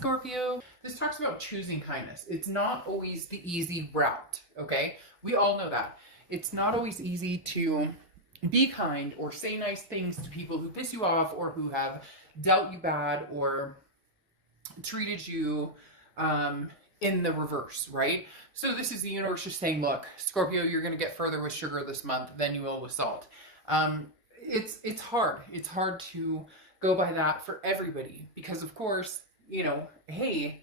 Scorpio. This talks about choosing kindness. It's not always the easy route, okay? We all know that. It's not always easy to be kind or say nice things to people who piss you off or who have dealt you bad or treated you in the reverse, right? So this is the universe just saying, look, Scorpio, you're going to get further with sugar this month than you will with salt. It's hard. It's hard to go by that for everybody because, of course, you know, hey,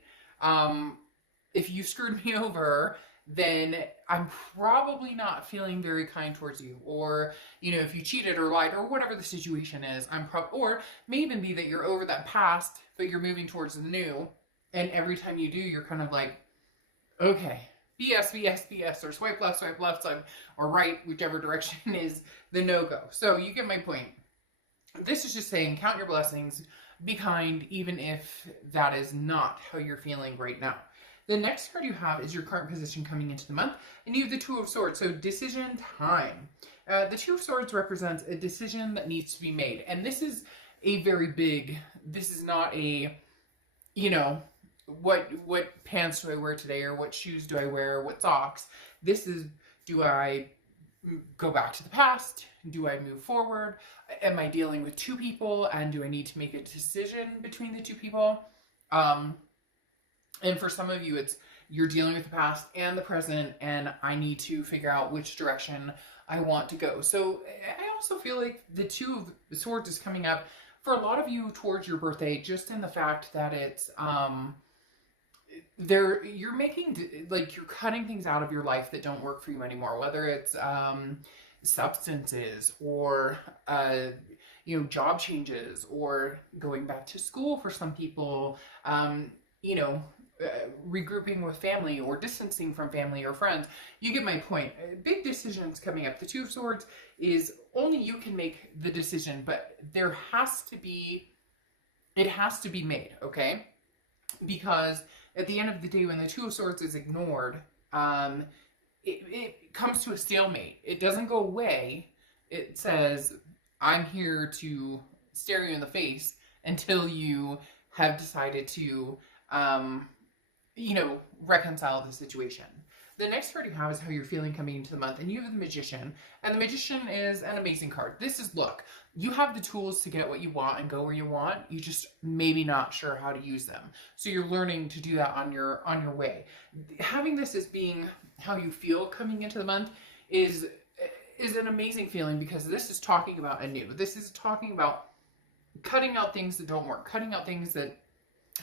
if you screwed me over, then I'm probably not feeling very kind towards you. Or, you know, if you cheated or lied or whatever the situation is, or may even be that you're over that past, but you're moving towards the new. And every time you do, you're kind of like, okay, BS, BS, BS, or swipe left, swipe, or right, whichever direction is the no-go. So you get my point. This is just saying, count your blessings, be kind, even if that is not how you're feeling right now. The next card you have is your current position coming into the month, and you have the Two of Swords, so decision time. The Two of Swords represents a decision that needs to be made, and this is a very big, this is not a, you know, what pants do I wear today, or what shoes do I wear, what socks. This is, do I go back to the past? Do I move forward? Am I dealing with two people, and do I need to make a decision between the two people? And for some of you, it's you're dealing with the past and the present, and I need to figure out which direction I want to go. So I also feel like the Two of Swords is coming up for a lot of you towards your birthday, just in the fact that it's you're making, like, you're cutting things out of your life that don't work for you anymore, whether it's substances or you know, job changes, or going back to school for some people, you know, regrouping with family or distancing from family or friends. You get my point. Big decisions coming up. The Two of Swords is only you can make the decision, but it has to be made, okay? Because at the end of the day, when the Two of Swords is ignored, it comes to a stalemate. It doesn't go away. It says, I'm here to stare you in the face until you have decided to you know, reconcile the situation. The next card you have is how you're feeling coming into the month, and you have the Magician, and the Magician is an amazing card. This is, look, you have the tools to get what you want and go where you want. You just maybe not sure how to use them. So you're learning to do that on your way. Having this as being how you feel coming into the month is an amazing feeling, because this is talking about anew. This is talking about cutting out things that don't work, cutting out things that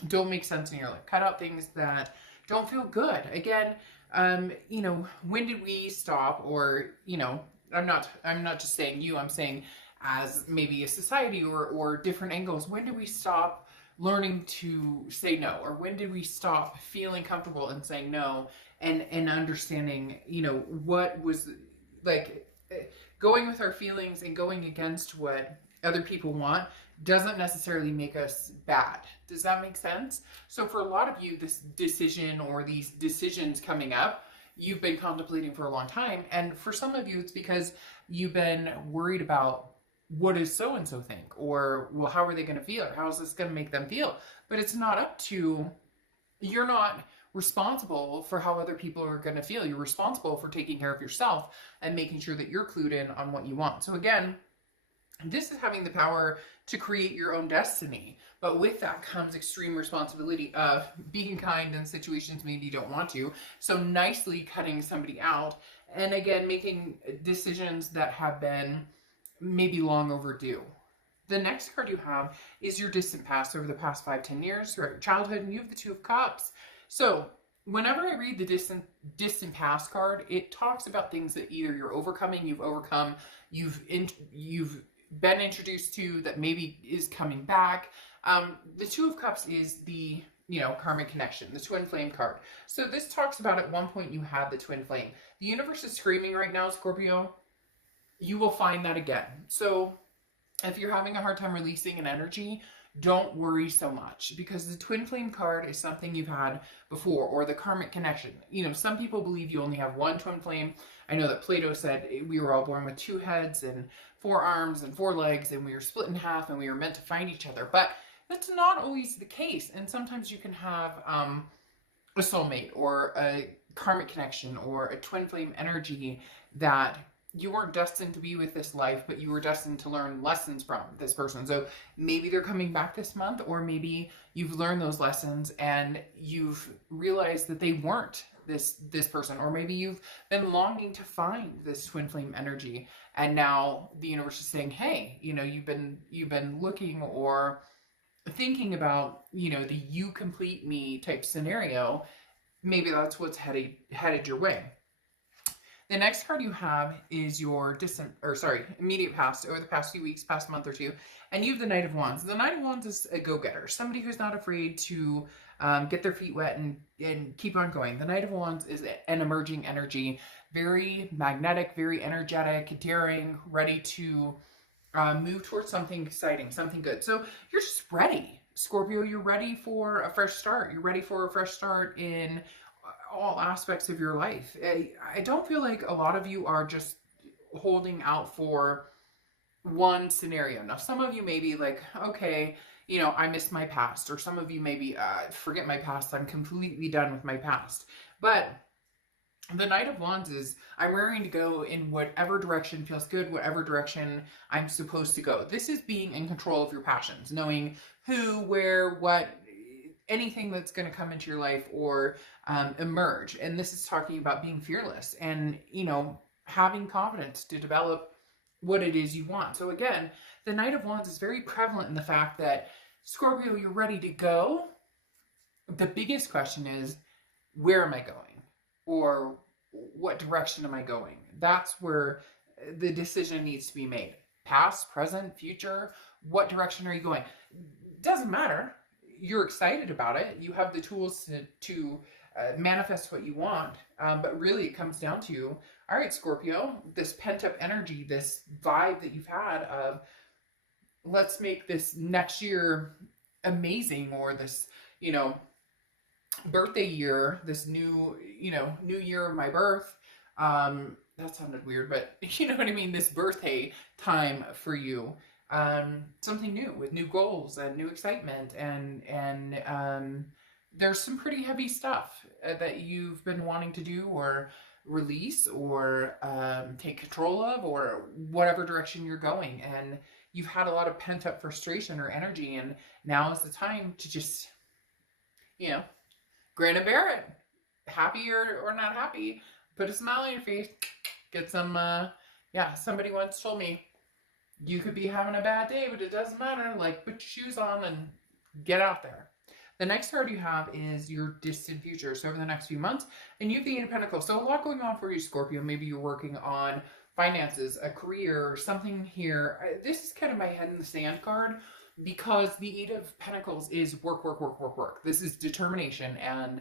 don't make sense in your life, cut out things that don't feel good. Again, you know, when did we stop? Or, you know, I'm not just saying you, I'm saying as maybe a society or different angles. When did we stop learning to say no? Or when did we stop feeling comfortable in saying no, and understanding, you know, what was, like, going with our feelings and going against what other people want doesn't necessarily make us bad. Does that make sense? So for a lot of you, this decision or these decisions coming up, you've been contemplating for a long time. And for some of you, it's because you've been worried about, what does so-and-so think? Or, well, how are they going to feel? Or how is this going to make them feel? But it's not up to, you're not responsible for how other people are going to feel. You're responsible for taking care of yourself and making sure that you're clued in on what you want. So again, this is having the power to create your own destiny, but with that comes extreme responsibility of being kind in situations maybe you don't want to, so nicely cutting somebody out, and again, making decisions that have been maybe long overdue. The next card you have is your distant past, over the past 5-10 years, throughout your childhood, and you have the Two of Cups. So whenever I read the distant past card, it talks about things that either you're overcoming, you've overcome, you've been introduced to, that maybe is coming back. The Two of Cups is the, you know, karmic connection, the twin flame card. So this talks about at one point you had the twin flame. The universe is screaming right now, Scorpio, you will find that again. So if you're having a hard time releasing an energy, don't worry so much, because the twin flame card is something you've had before, or the karmic connection. You know, some people believe you only have one twin flame. I know that Plato said we were all born with 2 heads and 4 arms and 4 legs, and we were split in half, and we were meant to find each other. But That's not always the case. And sometimes you can have a soulmate or a karmic connection or a twin flame energy that you weren't destined to be with this life, but you were destined to learn lessons from this person. So maybe they're coming back this month, or maybe you've learned those lessons and you've realized that they weren't this person, or maybe you've been longing to find this twin flame energy, and now the universe is saying, hey, you've been looking or thinking about, the you complete me type scenario. Maybe that's what's headed your way. The next card you have is your immediate past, over the past few weeks, past month or two, and you have the Knight of Wands. The Knight of Wands is a go-getter, somebody who's not afraid to get their feet wet and keep on going. The Knight of Wands is an emerging energy, very magnetic, very energetic, daring, ready to move towards something exciting, something good. So you're just ready, Scorpio. You're ready for a fresh start. You're ready for a fresh start in all aspects of your life. I don't feel like a lot of you are just holding out for one scenario. Now, some of you may be like, okay, I missed my past, or some of you may be, forget my past, I'm completely done with my past. But the Knight of Wands is, I'm raring to go in whatever direction feels good, whatever direction I'm supposed to go. This is being in control of your passions, knowing who, where, what, anything that's going to come into your life or emerge. And this is talking about being fearless and, having confidence to develop what it is you want. So again, the Knight of Wands is very prevalent in the fact that, Scorpio, you're ready to go. The biggest question is, where am I going? Or what direction am I going? That's where the decision needs to be made. Past, present, future, what direction are you going? Doesn't matter. You're excited about it. You have the tools to manifest what you want. But really it comes down to, all right, Scorpio, this pent up energy, this vibe that you've had of, let's make this next year amazing, or this, birthday year, this new year of my birth. That sounded weird, but you know what I mean? This birthday time for you. Something new with new goals and new excitement, and there's some pretty heavy stuff that you've been wanting to do or release or take control of, or whatever direction you're going, and you've had a lot of pent up frustration or energy, and now is the time to just grin and bear it. Happy or not happy, put a smile on your face, get some somebody once told me, you could be having a bad day, but it doesn't matter. Like, put your shoes on and get out there. The next card you have is your distant future. So over the next few months, and you have the Eight of Pentacles. So a lot going on for you, Scorpio. Maybe you're working on finances, a career, something here. This is kind of my head in the sand card, because the Eight of Pentacles is work, work, work, work, work. This is determination and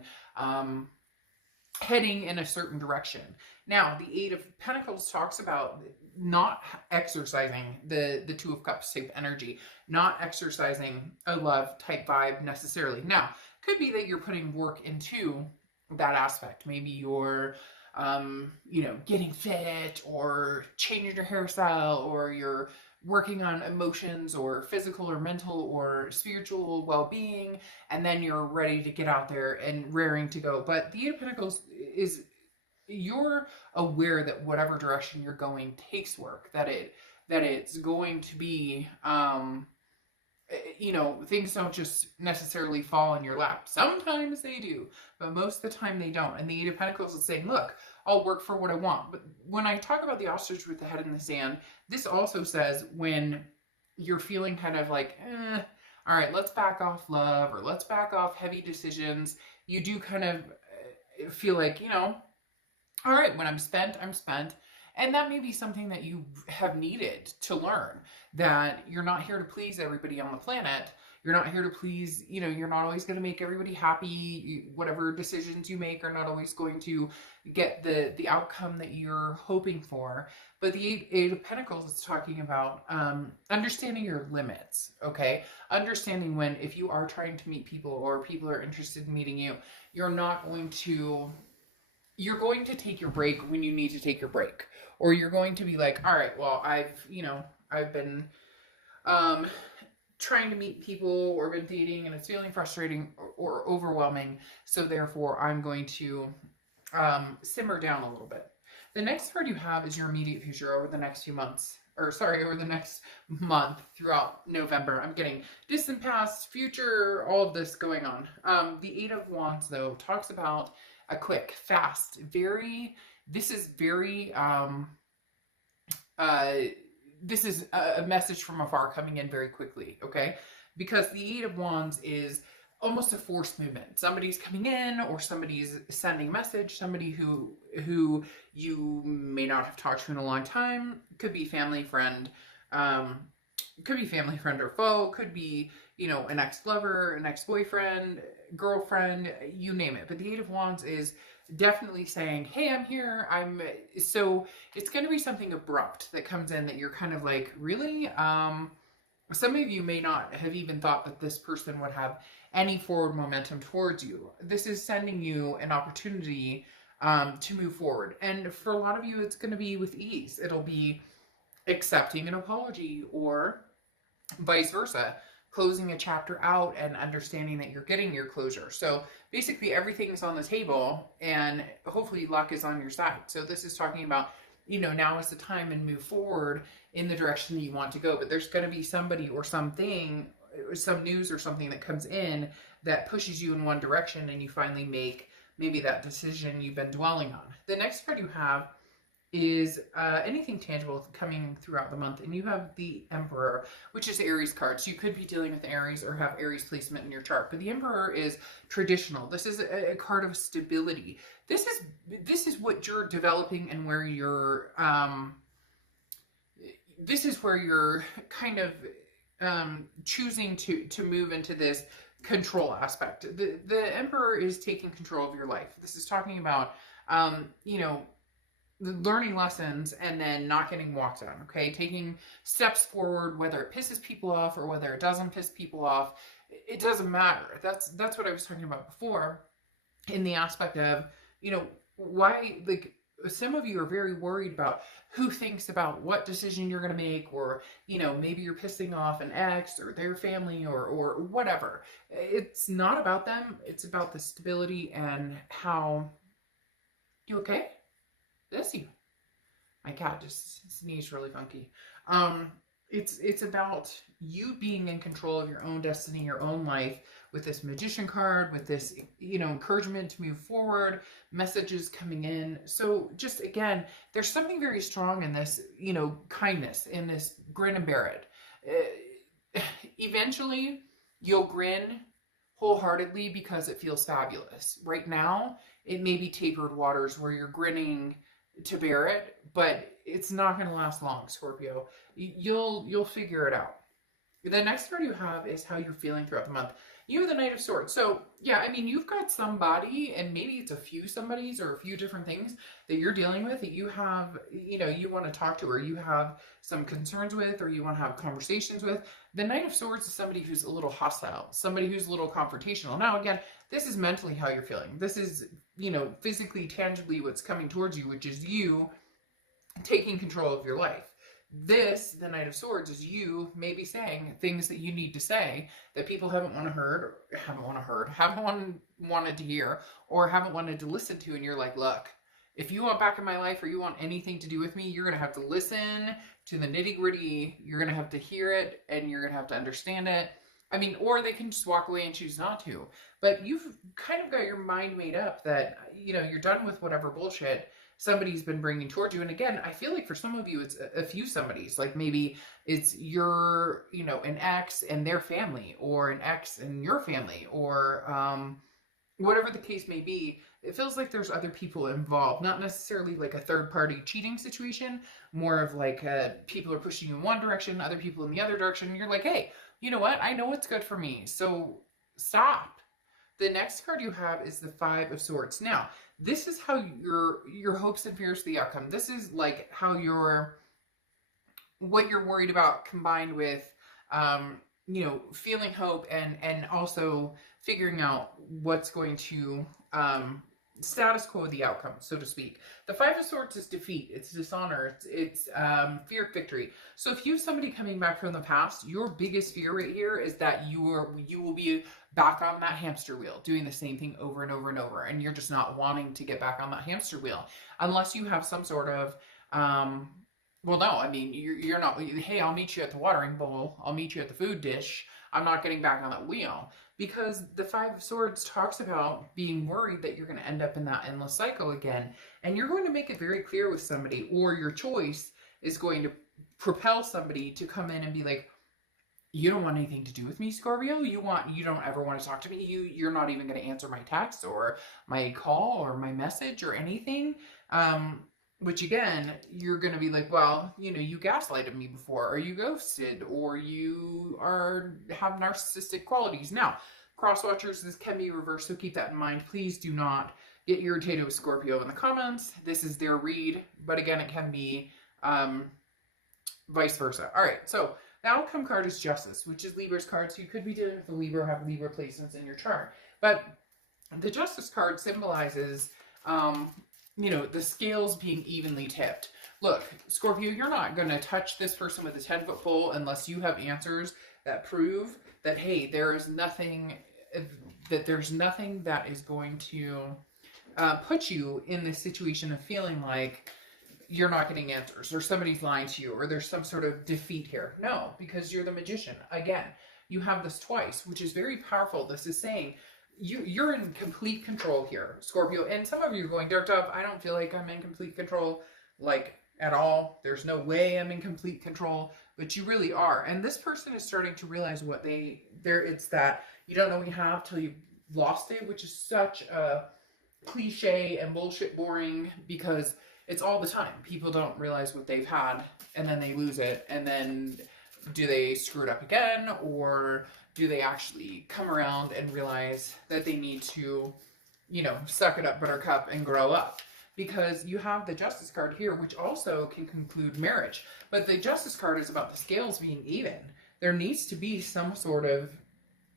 heading in a certain direction. Now, the Eight of Pentacles talks about not exercising the Two of Cups type energy, not exercising a love type vibe necessarily. Now, could be that you're putting work into that aspect. Maybe you're getting fit, or changing your hairstyle, or you're working on emotions, or physical or mental or spiritual well-being, and then you're ready to get out there and raring to go. But the Eight of Pentacles is, you're aware that whatever direction you're going takes work, that it's going to be things don't just necessarily fall in your lap. Sometimes they do, but most of the time they don't. And the Eight of Pentacles is saying, look, I'll work for what I want. But when I talk about the ostrich with the head in the sand, this also says when you're feeling kind of like, all right, let's back off love, or let's back off heavy decisions. You do kind of feel like, all right, when I'm spent, I'm spent. And that may be something that you have needed to learn, that you're not here to please everybody on the planet. You're not here to please, you're not always going to make everybody happy. Whatever decisions you make are not always going to get the outcome that you're hoping for. But the Eight of Pentacles is talking about understanding your limits, okay? Understanding when, if you are trying to meet people, or people are interested in meeting you, you're going to take your break when you need to take your break. Or you're going to be like, all right, well, I've been trying to meet people or been dating and it's feeling frustrating or overwhelming. So therefore, I'm going to simmer down a little bit. The next card you have is your immediate future over the next few months. Or sorry, over the next month throughout November. I'm getting distant past, future, all of this going on. The Eight of Wands, though, talks about a quick, fast, this is a message from afar coming in very quickly, okay? Because the Eight of Wands is almost a forced movement. Somebody's coming in or somebody's sending a message, somebody who you may not have talked to in a long time, could be family, friend, or foe, could be, an ex-lover, an ex-boyfriend, girlfriend, you name it. But the Eight of Wands is definitely saying, hey, I'm here. So it's going to be something abrupt that comes in that you're kind of like, really? Some of you may not have even thought that this person would have any forward momentum towards you. This is sending you an opportunity to move forward. And for a lot of you, it's going to be with ease. It'll be accepting an apology or vice versa, closing a chapter out and understanding that you're getting your closure. So basically everything's on the table and hopefully luck is on your side. So this is talking about, now is the time and move forward in the direction that you want to go. But there's going to be somebody or something, some news or something that comes in that pushes you in one direction and you finally make maybe that decision you've been dwelling on. The next card you have is anything tangible coming throughout the month. And you have the Emperor, which is Aries card. So you could be dealing with Aries or have Aries placement in your chart. But the Emperor is traditional. This is a card of stability. This is what you're developing and where you're this is where you're kind of choosing to move into this control aspect. The Emperor is taking control of your life. This is talking about learning lessons and then not getting walked on, okay? Taking steps forward, whether it pisses people off or whether it doesn't piss people off, it doesn't matter. That's what I was talking about before in the aspect of, why, like, some of you are very worried about who thinks about what decision you're going to make, or, maybe you're pissing off an ex or their family or whatever. It's not about them. It's about the stability and how you okay? Bless you. My cat just sneezed really funky. It's about you being in control of your own destiny, your own life, with this Magician card, with this, encouragement to move forward, messages coming in. So just, again, there's something very strong in this, kindness, in this grin and bear it. Eventually, you'll grin wholeheartedly because it feels fabulous. Right now, it may be tapered waters where you're grinning to bear it, but it's not going to last long, Scorpio. You'll figure it out. The next card you have is how you're feeling throughout the month. You have the Knight of Swords. So, yeah, you've got somebody, and maybe it's a few somebodies or a few different things that you're dealing with that you have, you want to talk to, or you have some concerns with, or you want to have conversations with. The Knight of Swords is somebody who's a little hostile, somebody who's a little confrontational. Now, again, this is mentally how you're feeling. This is, physically, tangibly what's coming towards you, which is you taking control of your life. The Knight of Swords, is you maybe saying things that you need to say that people haven't wanted to hear, or haven't wanted to listen to. And you're like, look, if you want back in my life or you want anything to do with me, you're going to have to listen to the nitty gritty. You're going to have to hear it and you're going to have to understand it. Or they can just walk away and choose not to. But you've kind of got your mind made up that, you're done with whatever bullshit somebody's been bringing towards you. And again, I feel like for some of you, it's a few somebodies. Like maybe it's your, an ex and their family, or an ex and your family, or whatever the case may be. It feels like there's other people involved, not necessarily like a third party cheating situation, more of like people are pushing you in one direction, other people in the other direction. And you're like, hey, you know what? I know what's good for me. So stop. The next card you have is the Five of Swords. Now, this is how your hopes and fears for the outcome. This is like how what you're worried about, combined with, feeling hope and also figuring out what's going to status quo, the outcome, so to speak. The Five of Swords is defeat, it's dishonor, it's fear of victory. So if you have somebody coming back from the past, your biggest fear right here is that you will be back on that hamster wheel, doing the same thing over and over and over, and you're just not wanting to get back on that hamster wheel, unless you have some sort of well, no, I mean, you're not, hey, I'll meet you at the watering bowl, I'll meet you at the food dish, I'm not getting back on that wheel. Because the Five of Swords talks about being worried that you're going to end up in that endless cycle again. And you're going to make it very clear with somebody, or your choice is going to propel somebody to come in and be like, you don't want anything to do with me, Scorpio. You don't ever want to talk to me. You're not even going to answer my text or my call or my message or anything. Which again, you're going to be like, well, you know, you gaslighted me before, or you ghosted, or you have narcissistic qualities. Now, cross watchers, this can be reversed, so keep that in mind. Please do not get irritated with Scorpio in the comments. This is their read, but again, it can be vice versa. All right, so the outcome card is Justice, which is Libra's card, so you could be dealing with a Libra or have Libra placements in your chart. But the Justice card symbolizes you know, the scales being evenly tipped. Look, Scorpio, you're not going to touch this person with a 10-foot pole unless you have answers that prove that, hey, there's nothing that is going to put you in this situation of feeling like you're not getting answers, or somebody's lying to you, or there's some sort of defeat here. No, because you're the Magician. Again, you have this twice, which is very powerful. This is saying, you're in complete control here, Scorpio. And some of you are going, Dark Dove, I don't feel like I'm in complete control, like, at all. There's no way I'm in complete control, but you really are. And this person is starting to realize what it's that you don't know what you have till you've lost it, which is such a cliche and bullshit boring, because it's all the time. People don't realize what they've had, and then they lose it, and then do they screw it up again, or do they actually come around and realize that they need to, you know, suck it up, buttercup, and grow up? Because you have the Justice card here, which also can conclude marriage. But the Justice card is about the scales being even. There needs to be some sort of,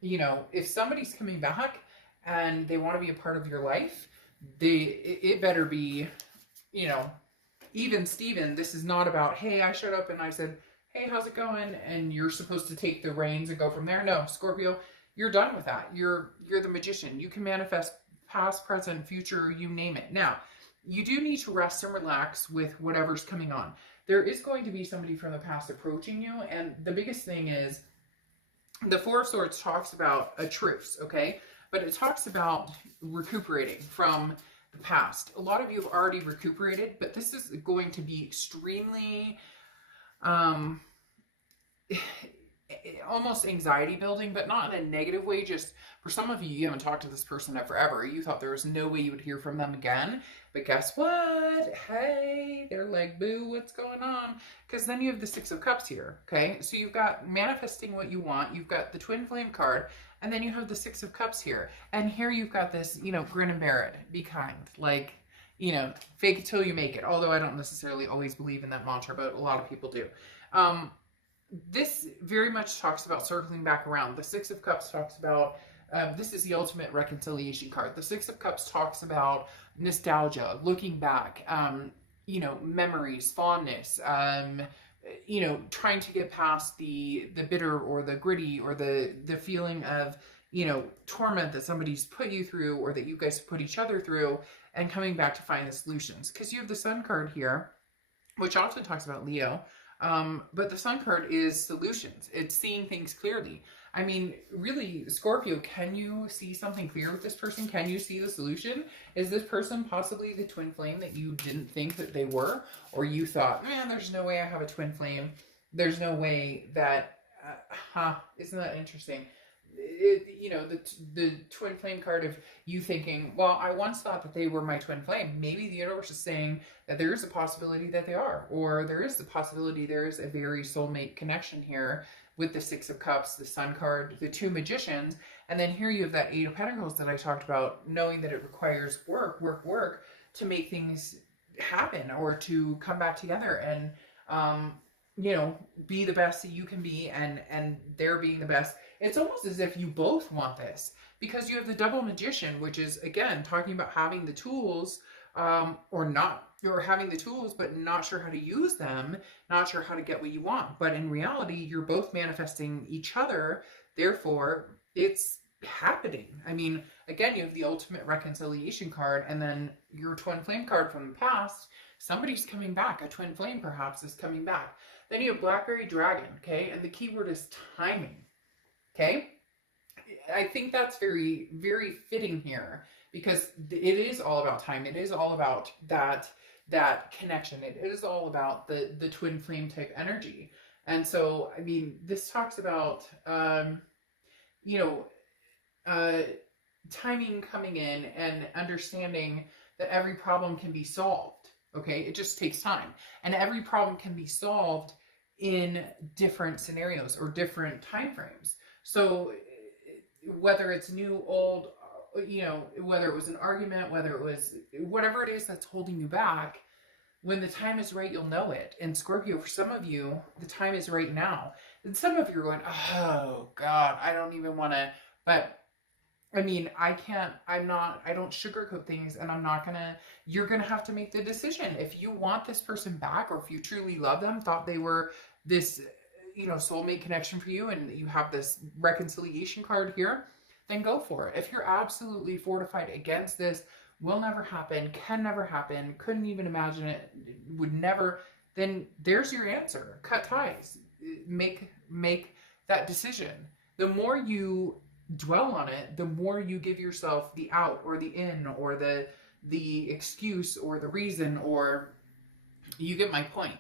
you know, if somebody's coming back and they want to be a part of your life, it better be, you know, even Steven. This is not about, hey, I showed up and I said, hey, how's it going? And you're supposed to take the reins and go from there. No, Scorpio, you're done with that. You're the Magician. You can manifest past, present, future, you name it. Now, you do need to rest and relax with whatever's coming on. There is going to be somebody from the past approaching you, and the biggest thing is the Four of Swords talks about a truce, okay? But it talks about recuperating from the past. A lot of you have already recuperated, but this is going to be extremely almost anxiety building, but not in a negative way. Just for some of you, you haven't talked to this person in forever. You thought there was no way you would hear from them again, but guess what? Hey, they're like, boo, what's going on? Because then you have the Six of Cups here, okay? So you've got manifesting what you want, you've got the Twin Flame card, and then you have the Six of Cups here. And here you've got this, you know, grin and bear it, be kind, like, you know, fake it till you make it. Although I don't necessarily always believe in that mantra, but a lot of people do. This very much talks about circling back around. The Six of Cups talks about, this is the ultimate reconciliation card. The Six of Cups talks about nostalgia, looking back, you know, memories, fondness, you know, trying to get past the bitter or the gritty or the feeling of, you know, torment that somebody's put you through or that you guys put each other through, and coming back to find the solutions. Because you have the Sun card here, which also talks about Leo. But the Sun card is solutions. It's seeing things clearly. I mean, really, Scorpio, can you see something clear with this person? Can you see the solution? Is this person possibly the twin flame that you didn't think that they were? Or you thought, man, there's no way I have a twin flame. There's no way that, isn't that interesting? You know, the twin flame card of you thinking, well, I once thought that they were my twin flame. Maybe the universe is saying that there is a possibility that they are, or there is the possibility there is a very soulmate connection here with the Six of Cups, the Sun card, the two Magicians, and then here you have that Eight of Pentacles that I talked about, knowing that it requires work to make things happen or to come back together and, you know, be the best that you can be, and they're being the best. It's almost as if you both want this. because you have the double magician, which is, again, talking about having the tools, or not, or having the tools, but not sure how to use them, not sure how to get what you want. But in reality, you're both manifesting each other. Therefore, it's happening. I mean, again, you have the ultimate reconciliation card, and then your twin flame card from the past. Somebody's coming back. A twin flame perhaps is coming back. Then you have Blackberry Dragon, okay? And the keyword is timing, okay? I think that's very, very fitting here, because it is all about time. It is all about that connection. It is all about the twin flame type energy. And so, I mean, this talks about, you know, timing coming in and understanding that every problem can be solved. Okay, it just takes time, and every problem can be solved in different scenarios or different time frames. So whether it's new, old, you know, whether it was an argument, whether it was whatever it is that's holding you back, when the time is right, you'll know it. And Scorpio, for some of you, the time is right now. And some of you are going, oh God, I don't even want to, but I mean, I don't sugarcoat things, and you're gonna have to make the decision. If you want this person back, or if you truly love them, thought they were this, you know, soulmate connection for you, and you have this reconciliation card here, then go for it. If you're absolutely fortified against this, will never happen, can never happen, couldn't even imagine it, would never, then there's your answer. Cut ties. Make that decision. The more you dwell on it, the more you give yourself the out or the in or the excuse or the reason, or you get my point.